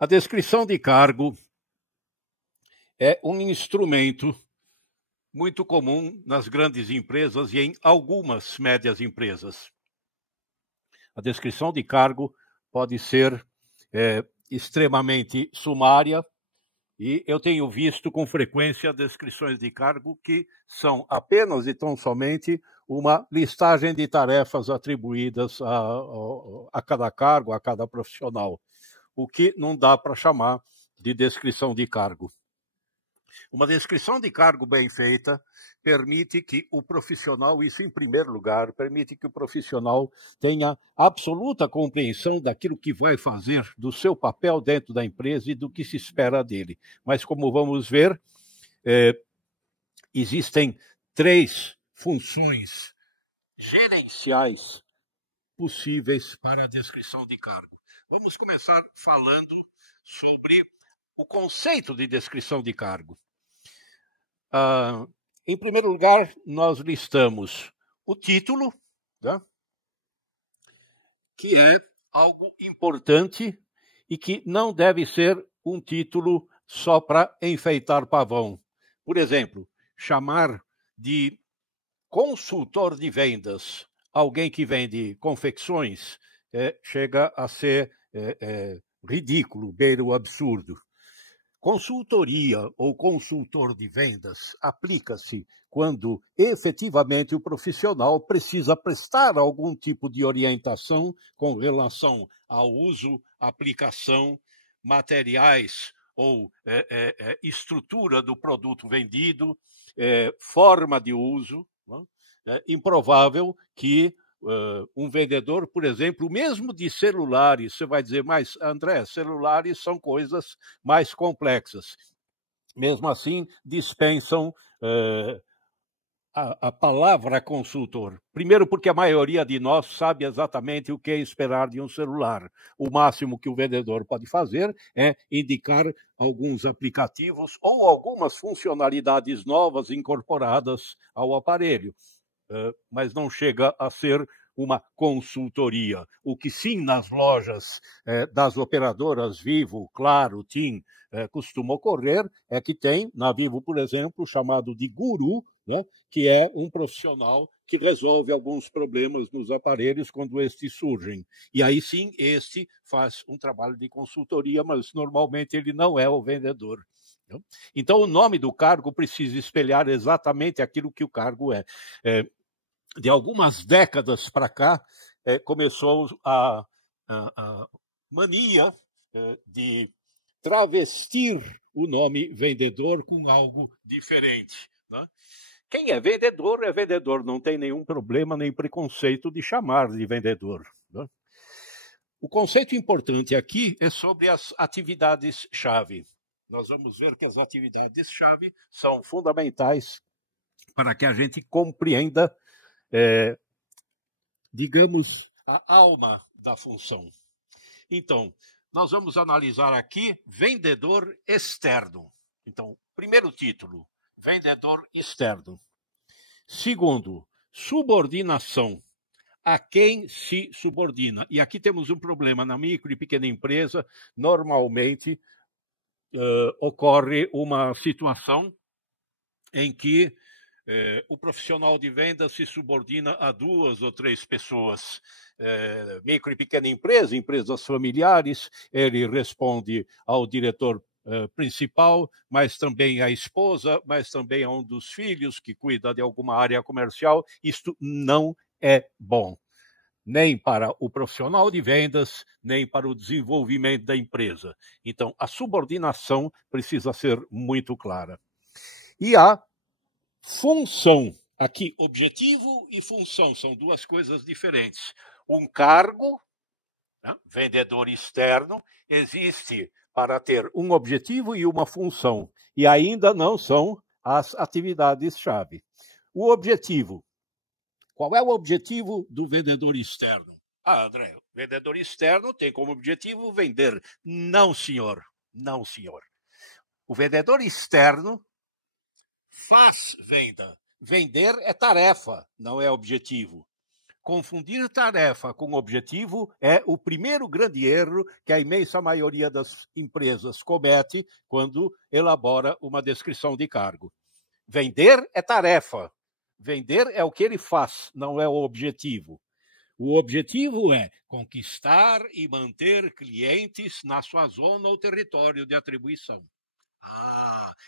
A descrição de cargo é um instrumento muito comum nas grandes empresas e em algumas médias empresas. A descrição de cargo pode ser extremamente sumária, e eu tenho visto com frequência descrições de cargo que são apenas e tão somente uma listagem de tarefas atribuídas a cada cargo, a cada profissional, o que não dá para chamar de descrição de cargo. Uma descrição de cargo bem feita permite que o profissional, isso em primeiro lugar, permite que o profissional tenha absoluta compreensão daquilo que vai fazer, do seu papel dentro da empresa e do que se espera dele. Mas, como vamos ver, existem 3 funções gerenciais possíveis para a descrição de cargo. Vamos começar falando sobre o conceito de descrição de cargo. Em primeiro lugar, nós listamos o título, né, que é algo importante e que não deve ser um título só para enfeitar pavão. Por exemplo, chamar de consultor de vendas alguém que vende confecções chega a ser ridículo, beira o absurdo. Consultoria ou consultor de vendas aplica-se quando efetivamente o profissional precisa prestar algum tipo de orientação com relação ao uso, aplicação, materiais ou estrutura do produto vendido, forma de uso. É improvável que um vendedor, por exemplo, mesmo de celulares, você vai dizer, mas André, celulares são coisas mais complexas. Mesmo assim, dispensam a palavra consultor. Primeiro porque a maioria de nós sabe exatamente o que esperar de um celular. O máximo que o vendedor pode fazer é indicar alguns aplicativos ou algumas funcionalidades novas incorporadas ao aparelho. Mas não chega a ser uma consultoria. O que sim nas lojas das operadoras Vivo, Claro, TIM, costuma ocorrer é que tem, na Vivo, por exemplo, chamado de guru, né, que é um profissional que resolve alguns problemas nos aparelhos quando estes surgem. E aí sim, este faz um trabalho de consultoria, mas normalmente ele não é o vendedor. Então, o nome do cargo precisa espelhar exatamente aquilo que o cargo é. De algumas décadas para cá, começou a mania de travestir o nome vendedor com algo diferente. Né? Quem é vendedor, não tem nenhum problema nem preconceito de chamar de vendedor. Né? O conceito importante aqui é sobre as atividades-chave. Nós vamos ver que as atividades-chave são fundamentais para que a gente compreenda digamos, a alma da função. Então, nós vamos analisar aqui vendedor externo. Então, primeiro título, vendedor externo. Segundo, subordinação. A quem se subordina? E aqui temos um problema. Na micro e pequena empresa, normalmente ocorre uma situação em que o profissional de vendas se subordina a 2 ou 3 pessoas. Micro e pequena empresa, empresas familiares, ele responde ao diretor principal, mas também à esposa, mas também a um dos filhos que cuida de alguma área comercial. Isto não é bom, nem para o profissional de vendas, nem para o desenvolvimento da empresa. Então, a subordinação precisa ser muito clara. E a função. Aqui, objetivo e função são 2 coisas diferentes. Um cargo, né, vendedor externo, existe para ter um objetivo e uma função. E ainda não são as atividades-chave. O objetivo. Qual é o objetivo do vendedor externo? André, o vendedor externo tem como objetivo vender. Não, senhor. Não, senhor. O vendedor externo faz venda. Vender é tarefa, não é objetivo. confundir tarefa com objetivo é o primeiro grande erro que a imensa maioria das empresas comete quando elabora uma descrição de cargo. Vender é tarefa. Vender é o que ele faz, não é o objetivo. O objetivo é conquistar e manter clientes na sua zona ou território de atribuição.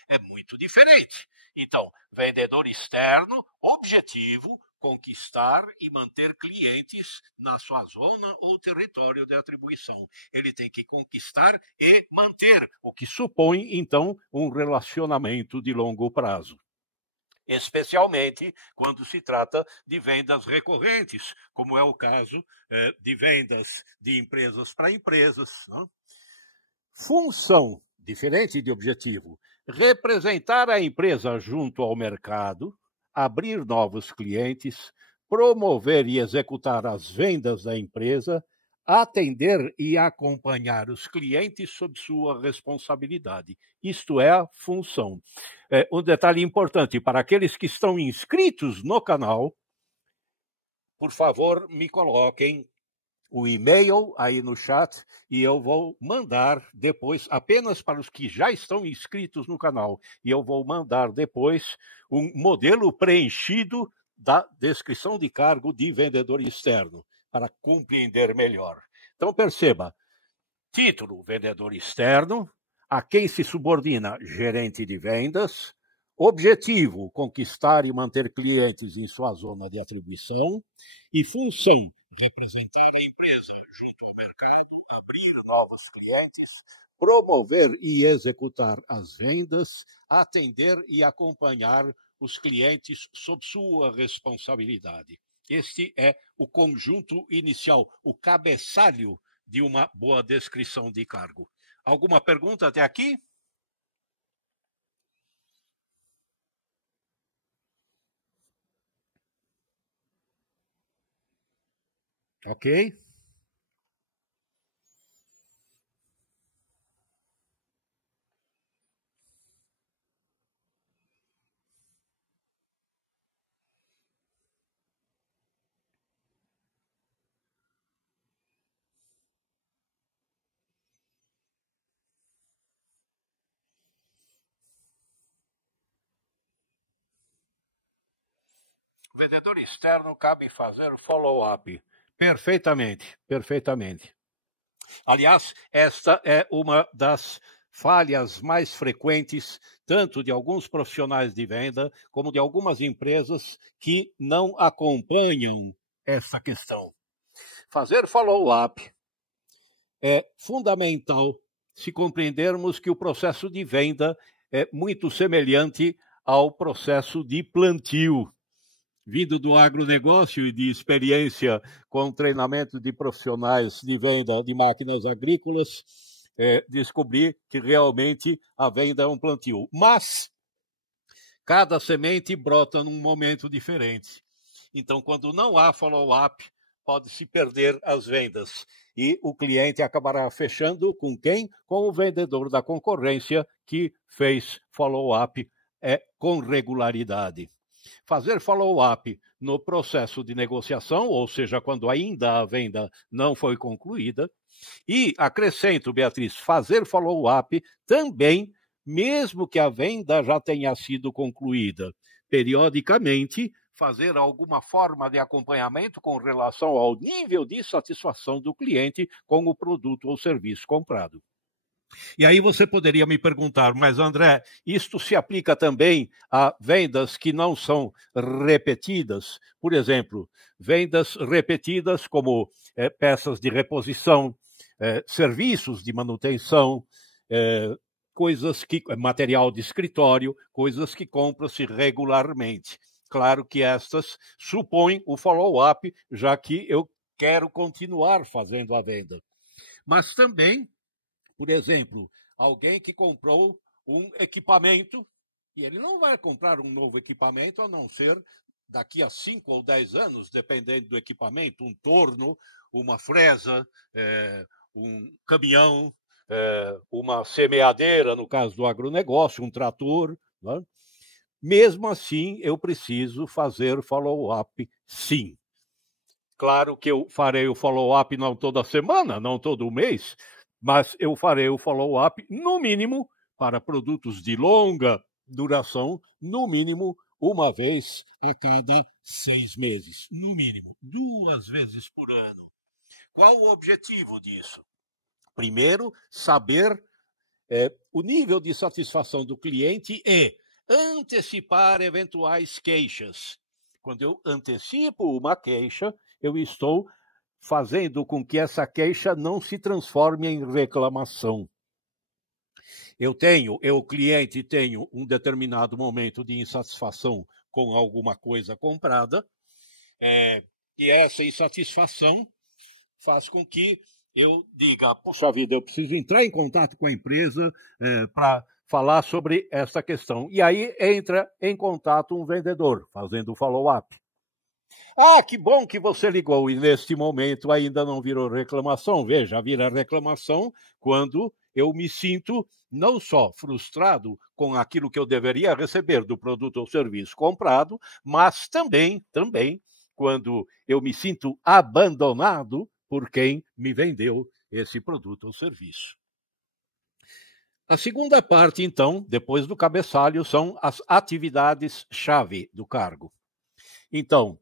É muito diferente. Então, vendedor externo, objetivo, conquistar e manter clientes na sua zona ou território de atribuição. Ele tem que conquistar e manter, o que supõe, então, um relacionamento de longo prazo. Especialmente quando se trata de vendas recorrentes, como é o caso de vendas de empresas para empresas. Não? Função, diferente de objetivo, representar a empresa junto ao mercado, abrir novos clientes, promover e executar as vendas da empresa, atender e acompanhar os clientes sob sua responsabilidade. Isto é a função. Um detalhe importante para aqueles que estão inscritos no canal, por favor, me coloquem o e-mail aí no chat e eu vou mandar depois, apenas para os que já estão inscritos no canal, e eu vou mandar depois um modelo preenchido da descrição de cargo de vendedor externo, para compreender melhor. Então, perceba, título, vendedor externo, a quem se subordina, gerente de vendas, objetivo, conquistar e manter clientes em sua zona de atribuição, e função, representar a empresa junto ao mercado, abrir novos clientes, promover e executar as vendas, atender e acompanhar os clientes sob sua responsabilidade. Este é o conjunto inicial, o cabeçalho de uma boa descrição de cargo. Alguma pergunta até aqui? Ok. O vendedor externo cabe fazer follow-up. Perfeitamente, perfeitamente. Aliás, esta é uma das falhas mais frequentes, tanto de alguns profissionais de venda, como de algumas empresas que não acompanham essa questão. Fazer follow-up é fundamental se compreendermos que o processo de venda é muito semelhante ao processo de plantio. Vindo do agronegócio e de experiência com treinamento de profissionais de venda de máquinas agrícolas, descobri que realmente a venda é um plantio. Mas cada semente brota num momento diferente. Então, quando não há follow-up, pode-se perder as vendas. E o cliente acabará fechando com quem? Com o vendedor da concorrência que fez follow-up com regularidade. Fazer follow-up no processo de negociação, ou seja, quando ainda a venda não foi concluída. E, acrescento, Beatriz, fazer follow-up também, mesmo que a venda já tenha sido concluída. Periodicamente, fazer alguma forma de acompanhamento com relação ao nível de satisfação do cliente com o produto ou serviço comprado. E aí você poderia me perguntar, mas André, isto se aplica também a vendas que não são repetidas? Por exemplo, vendas repetidas como peças de reposição, serviços de manutenção, coisas que, material de escritório, coisas que compram-se regularmente. Claro que estas supõem o follow-up, já que eu quero continuar fazendo a venda. Mas também, por exemplo, alguém que comprou um equipamento, e ele não vai comprar um novo equipamento, a não ser daqui a 5 ou 10 anos, dependendo do equipamento, um torno, uma fresa, um caminhão, uma semeadeira, no caso do agronegócio, um trator. Né? Mesmo assim, eu preciso fazer follow-up, sim. Claro que eu farei o follow-up não toda semana, não todo mês, mas eu farei o follow-up, no mínimo, para produtos de longa duração, no mínimo, uma vez a cada 6 meses. No mínimo, 2 vezes por ano. Qual o objetivo disso? Primeiro, saber o nível de satisfação do cliente e antecipar eventuais queixas. Quando eu antecipo uma queixa, eu estou fazendo com que essa queixa não se transforme em reclamação. O cliente tem um determinado momento de insatisfação com alguma coisa comprada, e essa insatisfação faz com que eu diga, poxa vida, eu preciso entrar em contato com a empresa para falar sobre essa questão. E aí entra em contato um vendedor, fazendo o follow-up. Ah, que bom que você ligou, e neste momento ainda não virou reclamação. Veja, vira reclamação quando eu me sinto não só frustrado com aquilo que eu deveria receber do produto ou serviço comprado, mas também quando eu me sinto abandonado por quem me vendeu esse produto ou serviço. A segunda parte, então, depois do cabeçalho, são as atividades-chave do cargo. Então,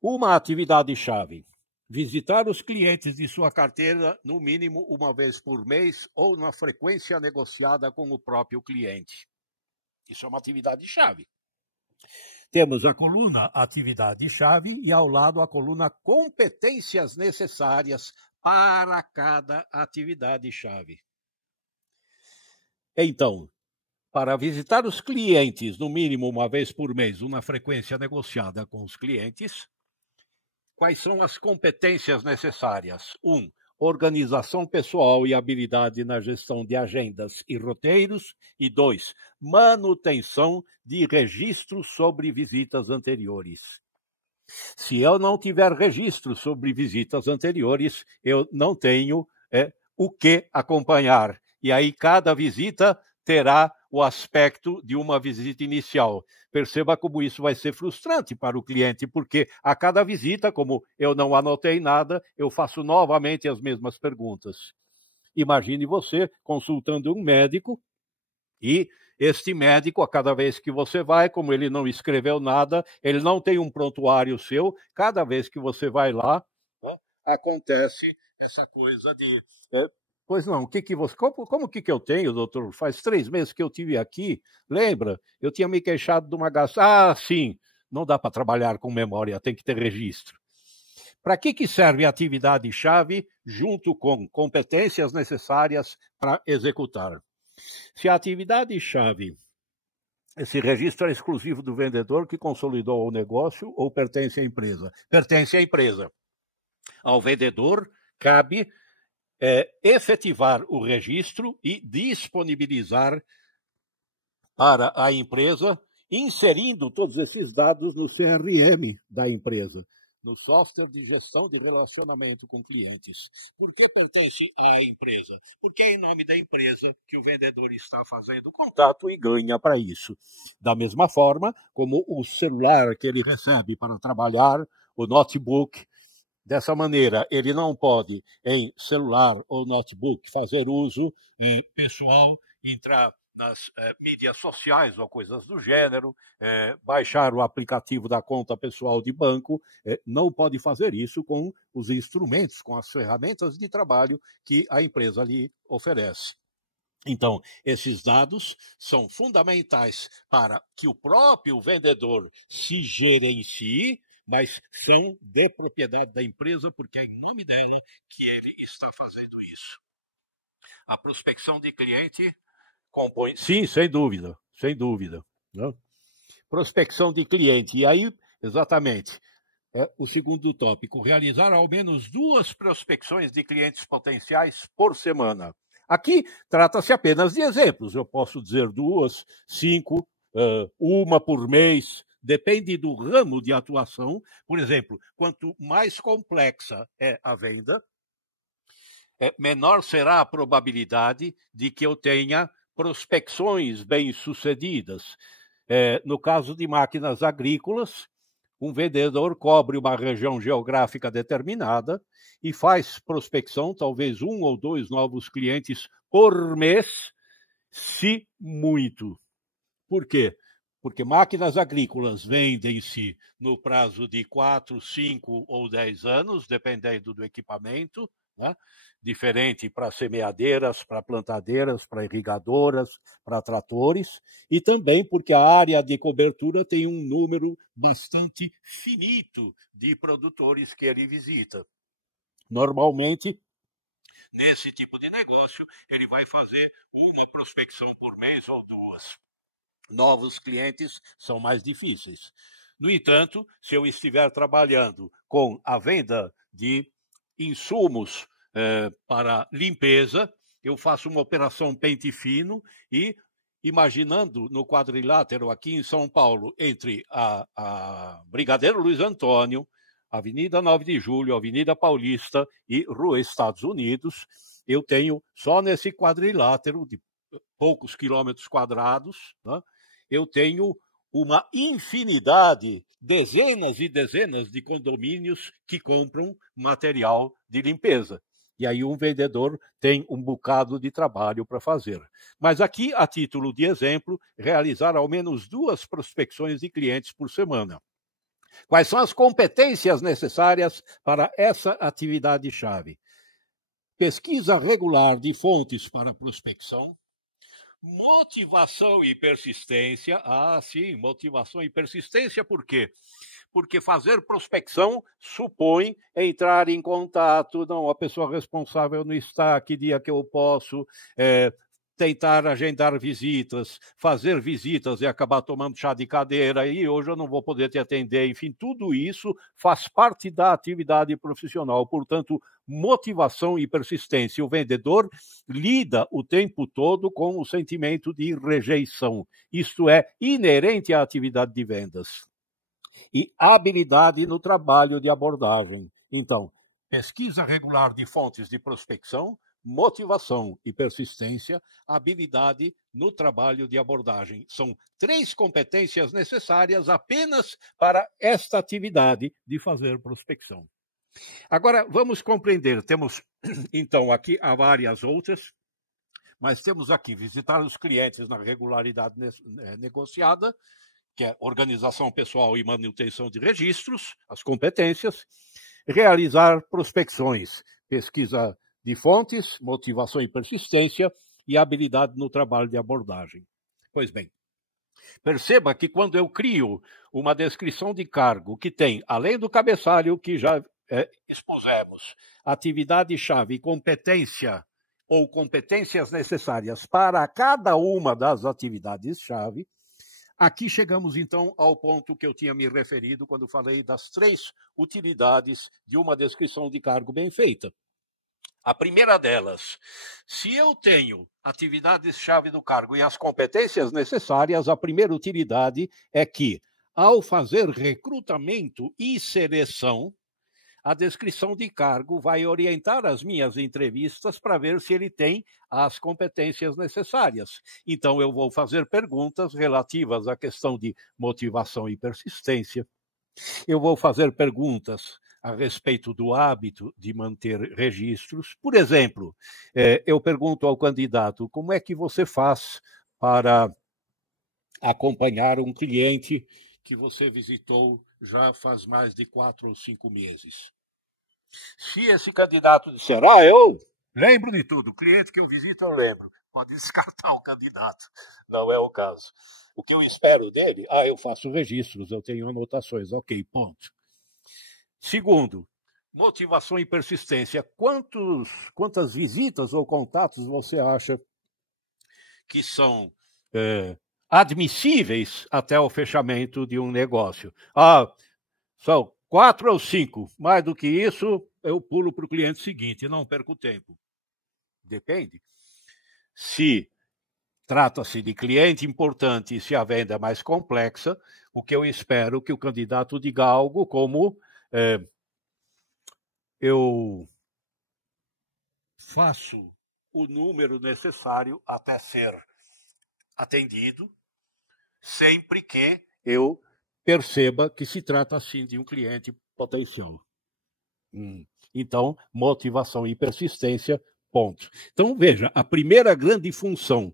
uma atividade-chave: visitar os clientes de sua carteira no mínimo uma vez por mês ou na frequência negociada com o próprio cliente. Isso é uma atividade-chave. Temos a coluna atividade-chave e ao lado a coluna competências necessárias para cada atividade-chave. Então, para visitar os clientes no mínimo uma vez por mês, uma frequência negociada com os clientes, quais são as competências necessárias? 1. Organização pessoal e habilidade na gestão de agendas e roteiros. E 2. Manutenção de registros sobre visitas anteriores. Se eu não tiver registro sobre visitas anteriores, eu não tenho o que acompanhar. E aí cada visita terá o aspecto de uma visita inicial. Perceba como isso vai ser frustrante para o cliente, porque a cada visita, como eu não anotei nada, eu faço novamente as mesmas perguntas. Imagine você consultando um médico e este médico, a cada vez que você vai, como ele não escreveu nada, ele não tem um prontuário seu, cada vez que você vai lá, acontece essa coisa de... Pois não, como que eu tenho, doutor? Faz 3 meses que eu estive aqui, lembra? Eu tinha me queixado de uma gastrite. Ah, sim, não dá para trabalhar com memória, tem que ter registro. Para que serve a atividade-chave junto com competências necessárias para executar? Se a atividade-chave, esse registro é exclusivo do vendedor que consolidou o negócio ou pertence à empresa? Pertence à empresa. Ao vendedor cabe efetivar o registro e disponibilizar para a empresa, inserindo todos esses dados no CRM da empresa, no software de gestão de relacionamento com clientes. Por que pertence à empresa? Porque é em nome da empresa que o vendedor está fazendo contato e ganha para isso. Da mesma forma como o celular que ele recebe para trabalhar, o notebook. Dessa maneira, ele não pode, em celular ou notebook, fazer uso pessoal, entrar nas mídias sociais ou coisas do gênero, baixar o aplicativo da conta pessoal de banco, não pode fazer isso com os instrumentos, com as ferramentas de trabalho que a empresa lhe oferece. Então, esses dados são fundamentais para que o próprio vendedor se gerencie, mas são de propriedade da empresa, porque é em nome dela que ele está fazendo isso. A prospecção de cliente compõe... Sim, sem dúvida. Né? Prospecção de cliente. E aí, exatamente, o segundo tópico, realizar ao menos 2 prospecções de clientes potenciais por semana. Aqui trata-se apenas de exemplos. Eu posso dizer 2, 5, 1 por mês, depende do ramo de atuação. Por exemplo, quanto mais complexa é a venda, menor será a probabilidade de que eu tenha prospecções bem-sucedidas. No caso de máquinas agrícolas, um vendedor cobre uma região geográfica determinada e faz prospecção, talvez 1 ou 2 novos clientes por mês, se muito. Por quê? Porque máquinas agrícolas vendem-se no prazo de 4, 5 ou 10 anos, dependendo do equipamento, né? Diferente para semeadeiras, para plantadeiras, para irrigadoras, para tratores, e também porque a área de cobertura tem um número bastante finito de produtores que ele visita. Normalmente, nesse tipo de negócio, ele vai fazer uma prospecção por mês ou 2. Novos clientes são mais difíceis. No entanto, se eu estiver trabalhando com a venda de insumos para limpeza, eu faço uma operação pente fino e, imaginando no quadrilátero aqui em São Paulo, entre a Brigadeiro Luiz Antônio, Avenida 9 de Julho, Avenida Paulista e Rua Estados Unidos, eu tenho só nesse quadrilátero de poucos quilômetros quadrados, né, eu tenho uma infinidade, dezenas e dezenas de condomínios que compram material de limpeza. E aí um vendedor tem um bocado de trabalho para fazer. Mas aqui, a título de exemplo, realizar ao menos 2 prospecções de clientes por semana. Quais são as competências necessárias para essa atividade-chave? Pesquisa regular de fontes para prospecção, motivação e persistência. Sim, motivação e persistência, por quê? Porque fazer prospecção supõe entrar em contato, não, a pessoa responsável não está, que dia que eu posso, tentar agendar visitas, fazer visitas e acabar tomando chá de cadeira, e hoje eu não vou poder te atender, enfim, tudo isso faz parte da atividade profissional, portanto, motivação e persistência. O vendedor lida o tempo todo com o sentimento de rejeição. Isto é inerente à atividade de vendas. E habilidade no trabalho de abordagem. Então, pesquisa regular de fontes de prospecção, motivação e persistência, habilidade no trabalho de abordagem. São 3 competências necessárias apenas para esta atividade de fazer prospecção. Agora, vamos compreender. Temos, então, aqui há várias outras, mas temos aqui visitar os clientes na regularidade negociada, que é organização pessoal e manutenção de registros, as competências, realizar prospecções, pesquisa de fontes, motivação e persistência e habilidade no trabalho de abordagem. Pois bem, perceba que quando eu crio uma descrição de cargo que tem, além do cabeçalho que já expusemos, atividade-chave e competência ou competências necessárias para cada uma das atividades-chave, aqui chegamos, então, ao ponto que eu tinha me referido quando falei das 3 utilidades de uma descrição de cargo bem feita. A primeira delas, se eu tenho atividades-chave do cargo e as competências necessárias, a primeira utilidade é que, ao fazer recrutamento e seleção, a descrição de cargo vai orientar as minhas entrevistas para ver se ele tem as competências necessárias. Então, eu vou fazer perguntas relativas à questão de motivação e persistência. Eu vou fazer perguntas a respeito do hábito de manter registros. Por exemplo, eu pergunto ao candidato, como é que você faz para acompanhar um cliente que você visitou já faz mais de 4 ou 5 meses? Se esse candidato disser, eu lembro de tudo, o cliente que eu visito eu lembro, pode descartar o candidato. Não é o caso. O que eu espero dele? Eu faço registros, eu tenho anotações. Ok, ponto. Segundo, motivação e persistência. Quantas visitas ou contatos você acha que são admissíveis até o fechamento de um negócio? São 4 ou 5. Mais do que isso, eu pulo para o cliente seguinte, não perco tempo. Depende. Se trata-se de cliente importante e se a venda é mais complexa, o que eu espero que o candidato diga algo como eu faço o número necessário até ser atendido, sempre que eu perceba que se trata, sim, de um cliente potencial. Então, motivação e persistência, ponto. Então, veja, a primeira grande função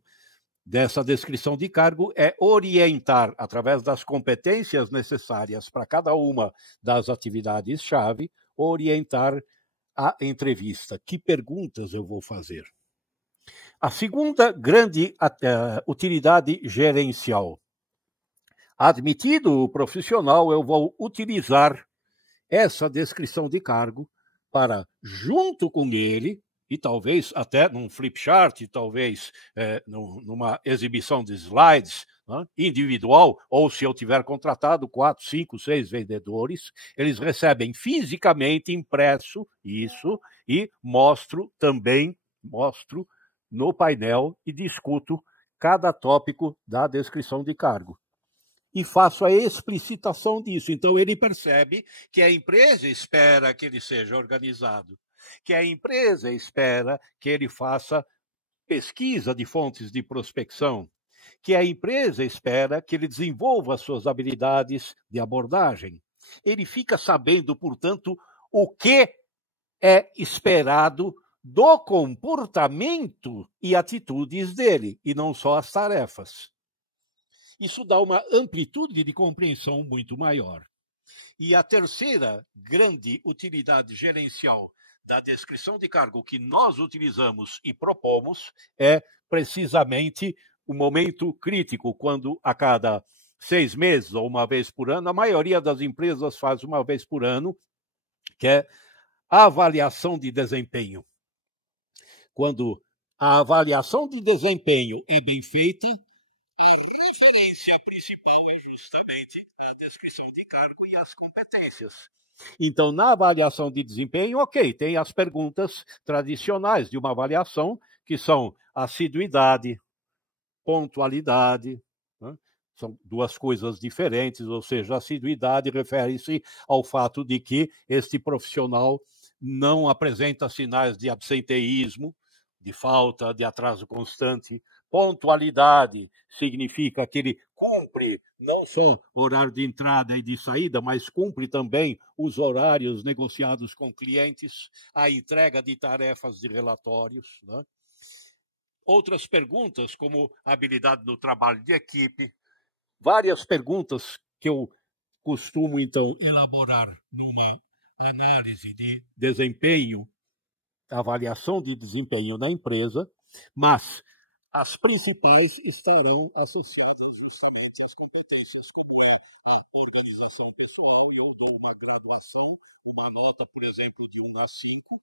dessa descrição de cargo é orientar, através das competências necessárias para cada uma das atividades-chave, orientar a entrevista. Que perguntas eu vou fazer? A segunda grande utilidade gerencial. Admitido o profissional, eu vou utilizar essa descrição de cargo para, junto com ele, e talvez até num flip chart, talvez numa exibição de slides, né, individual, ou se eu tiver contratado 4, 5, 6 vendedores, eles recebem fisicamente impresso isso e mostro no painel e discuto cada tópico da descrição de cargo. E faço a explicitação disso. Então, ele percebe que a empresa espera que ele seja organizado, que a empresa espera que ele faça pesquisa de fontes de prospecção, que a empresa espera que ele desenvolva suas habilidades de abordagem. Ele fica sabendo, portanto, o que é esperado do comportamento e atitudes dele, e não só as tarefas. Isso dá uma amplitude de compreensão muito maior. E a terceira grande utilidade gerencial da descrição de cargo que nós utilizamos e propomos é precisamente o momento crítico, quando a cada 6 meses ou uma vez por ano, a maioria das empresas faz uma vez por ano, que é a avaliação de desempenho. Quando a avaliação de desempenho é bem feita, a referência principal é justamente a descrição de cargo e as competências. Então, na avaliação de desempenho, ok, tem as perguntas tradicionais de uma avaliação, que são assiduidade, pontualidade, né? São duas coisas diferentes, ou seja, a assiduidade refere-se ao fato de que este profissional não apresenta sinais de absenteísmo, de falta, de atraso constante. Pontualidade significa que ele cumpre não só horário de entrada e de saída, mas cumpre também os horários negociados com clientes, a entrega de tarefas de relatórios, né? Outras perguntas, como habilidade no trabalho de equipe, várias perguntas que eu costumo, então, elaborar numa análise de desempenho, avaliação de desempenho na empresa, mas as principais estarão associadas justamente às competências, como é a organização pessoal, e eu dou uma graduação, uma nota, por exemplo, de 1 a 5,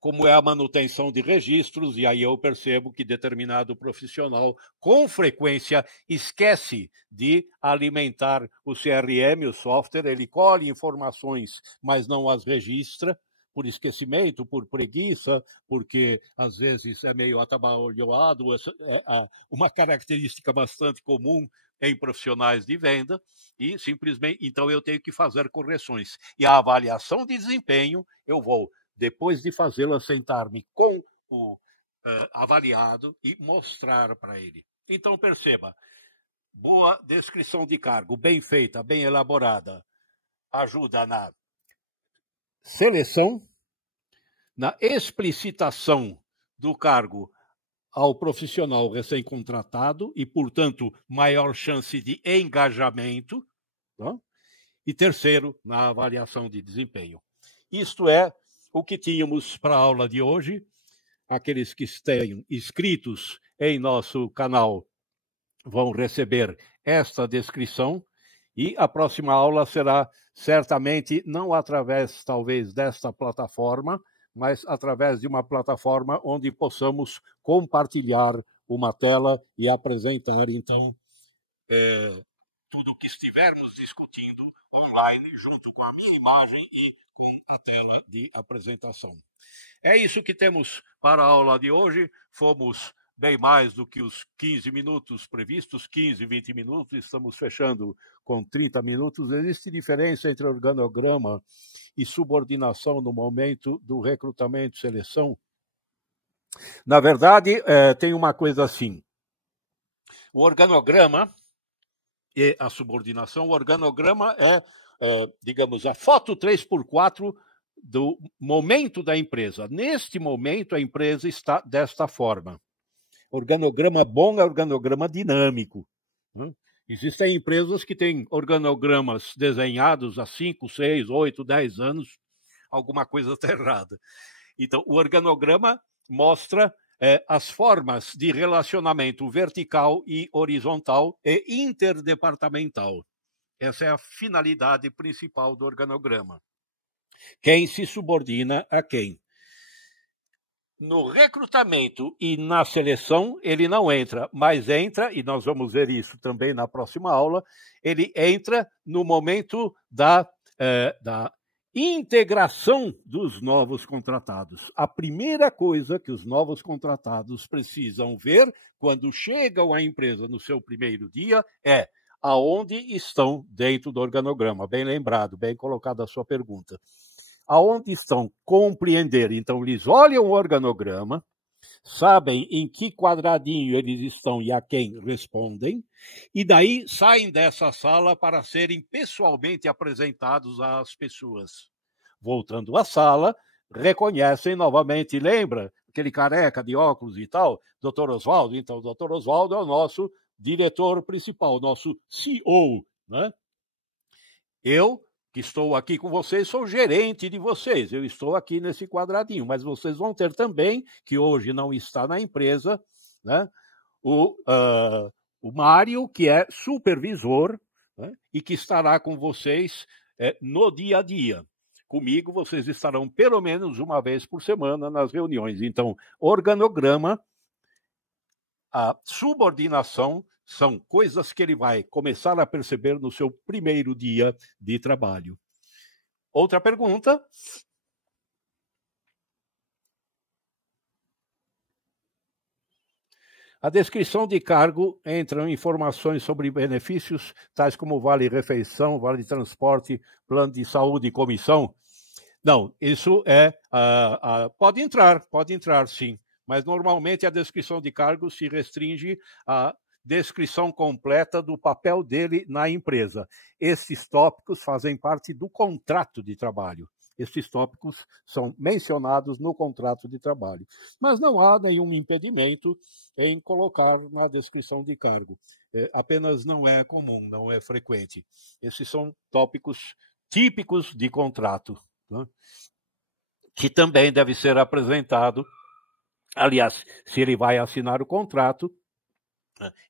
como é a manutenção de registros, e aí eu percebo que determinado profissional, com frequência, esquece de alimentar o CRM, o software, ele colhe informações, mas não as registra, por esquecimento, por preguiça, porque às vezes é meio atabalhoado, uma característica bastante comum em profissionais de venda, e simplesmente, então eu tenho que fazer correções. E a avaliação de desempenho, eu vou, depois de fazê-la, sentar-me com o avaliado e mostrar para ele. Então, perceba, boa descrição de cargo, bem feita, bem elaborada, ajuda na seleção, na explicitação do cargo ao profissional recém-contratado e, portanto, maior chance de engajamento, tá? E terceiro, na avaliação de desempenho. Isto é o que tínhamos para a aula de hoje. Aqueles que estejam inscritos em nosso canal vão receber esta descrição e a próxima aula será certamente não através, talvez, desta plataforma, mas através de uma plataforma onde possamos compartilhar uma tela e apresentar, então, tudo o que estivermos discutindo online, junto com a minha imagem e com a tela de apresentação. É isso que temos para a aula de hoje. Fomos bem mais do que os 15 minutos previstos, 15, 20 minutos, estamos fechando com 30 minutos. Existe diferença entre organograma e subordinação no momento do recrutamento e seleção? Na verdade, tem uma coisa assim. O organograma, e a subordinação. O organograma é, digamos, a foto 3x4 do momento da empresa. Neste momento, a empresa está desta forma. Organograma bom é organograma dinâmico. Existem empresas que têm organogramas desenhados há 5, 6, 8, 10 anos. Alguma coisa está errada. Então, o organograma mostra as formas de relacionamento vertical e horizontal e interdepartamental. Essa é a finalidade principal do organograma. Quem se subordina a quem? No recrutamento e na seleção, ele não entra, mas entra, e nós vamos ver isso também na próxima aula, ele entra no momento da integração dos novos contratados. A primeira coisa que os novos contratados precisam ver quando chegam à empresa no seu primeiro dia é aonde estão dentro do organograma. Bem lembrado, bem colocada a sua pergunta. Aonde estão, compreender. Então, eles olham o organograma, sabem em que quadradinho eles estão e a quem respondem, e daí saem dessa sala para serem pessoalmente apresentados às pessoas. Voltando à sala, reconhecem novamente, lembra aquele careca de óculos e tal, Dr. Oswaldo? Então, o Dr. Oswaldo é o nosso diretor principal, nosso CEO, né? Eu, que estou aqui com vocês, sou gerente de vocês, eu estou aqui nesse quadradinho, mas vocês vão ter também, que hoje não está na empresa, né, o Mário, que é supervisor, né, e que estará com vocês no dia a dia. Comigo, vocês estarão pelo menos uma vez por semana nas reuniões. Então, organograma, a subordinação, são coisas que ele vai começar a perceber no seu primeiro dia de trabalho. Outra pergunta? A descrição de cargo entram informações sobre benefícios, tais como vale-refeição, vale-transporte, plano de saúde e comissão? Não, isso pode entrar sim, mas normalmente a descrição de cargo se restringe a descrição completa do papel dele na empresa. Esses tópicos fazem parte do contrato de trabalho. Esses tópicos são mencionados no contrato de trabalho. Mas não há nenhum impedimento em colocar na descrição de cargo. Apenas não é comum, não é frequente. Esses são tópicos típicos de contrato, né? Que também deve ser apresentado. Aliás, se ele vai assinar o contrato,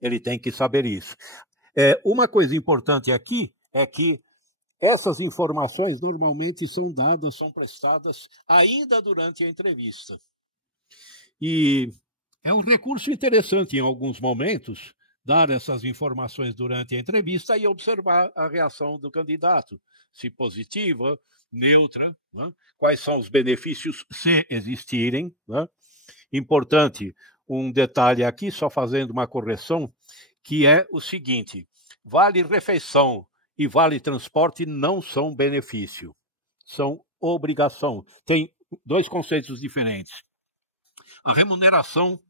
ele tem que saber isso. Uma coisa importante aqui é que essas informações normalmente são dadas, são prestadas ainda durante a entrevista. E é um recurso interessante em alguns momentos dar essas informações durante a entrevista e observar a reação do candidato, se positiva, neutra, né? Quais são os benefícios, se existirem, né? Importante, um detalhe aqui, só fazendo uma correção, que é o seguinte: vale-refeição e vale-transporte não são benefício, são obrigação. Tem dois conceitos diferentes. A remuneração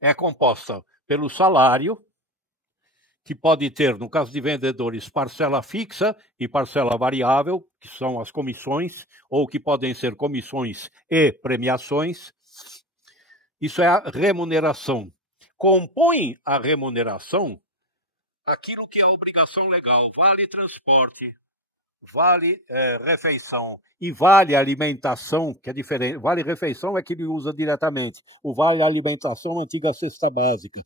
é composta pelo salário, que pode ter, no caso de vendedores, parcela fixa e parcela variável, que são as comissões, ou que podem ser comissões e premiações. Isso é a remuneração. Compõe a remuneração aquilo que é a obrigação legal, vale transporte, vale refeição e vale alimentação, que é diferente. Vale refeição é que ele usa diretamente. O vale alimentação, antiga cesta básica.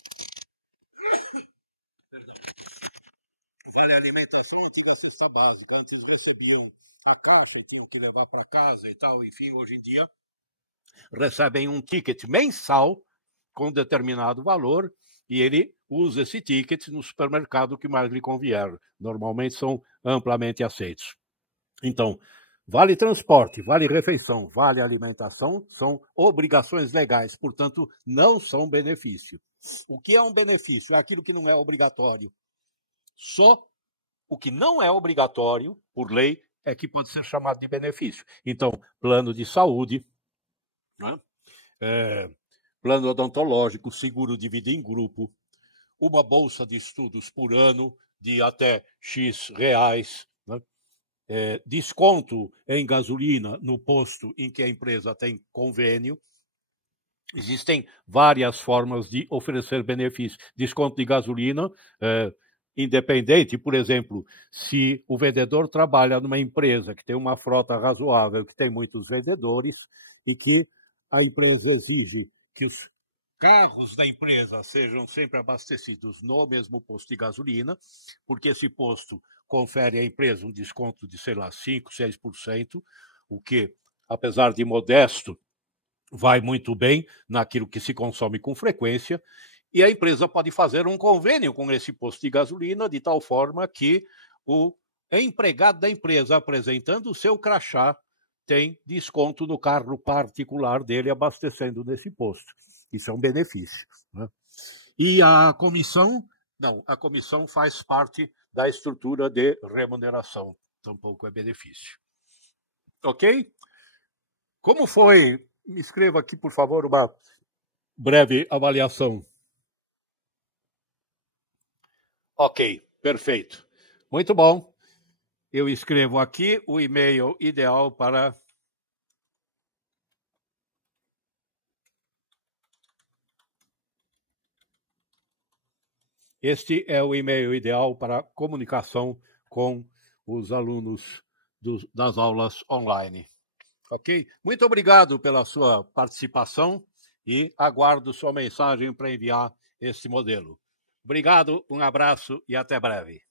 Vale alimentação, antiga cesta básica. Antes recebiam a caixa e tinham que levar para casa e tal. Enfim, hoje em dia recebem um ticket mensal com determinado valor e ele usa esse ticket no supermercado que mais lhe convier. Normalmente são amplamente aceitos. Então, vale transporte, vale refeição, vale alimentação são obrigações legais, portanto, não são benefício. O que é um benefício? É aquilo que não é obrigatório. Só o que não é obrigatório, por lei, é que pode ser chamado de benefício. Então, plano de saúde, né? Plano odontológico, seguro de vida em grupo, uma bolsa de estudos por ano, de até X reais, né? Desconto em gasolina no posto em que a empresa tem convênio. Existem várias formas de oferecer benefícios. Desconto de gasolina, independente, por exemplo, se o vendedor trabalha numa empresa que tem uma frota razoável, que tem muitos vendedores, e que a empresa exige que os carros da empresa sejam sempre abastecidos no mesmo posto de gasolina, porque esse posto confere à empresa um desconto de, sei lá, 5%, 6%, o que, apesar de modesto, vai muito bem naquilo que se consome com frequência, e a empresa pode fazer um convênio com esse posto de gasolina de tal forma que o empregado da empresa apresentando o seu crachá tem desconto no carro particular dele abastecendo nesse posto. Isso é um benefício, né? E a comissão? Não, a comissão faz parte da estrutura de remuneração, tampouco é benefício. Ok? Como foi? Me escreva aqui, por favor, uma breve avaliação. Ok, perfeito. Muito bom. Eu escrevo aqui o e-mail ideal para... Este é o e-mail ideal para comunicação com os alunos das aulas online. Ok? Muito obrigado pela sua participação e aguardo sua mensagem para enviar este modelo. Obrigado, um abraço e até breve.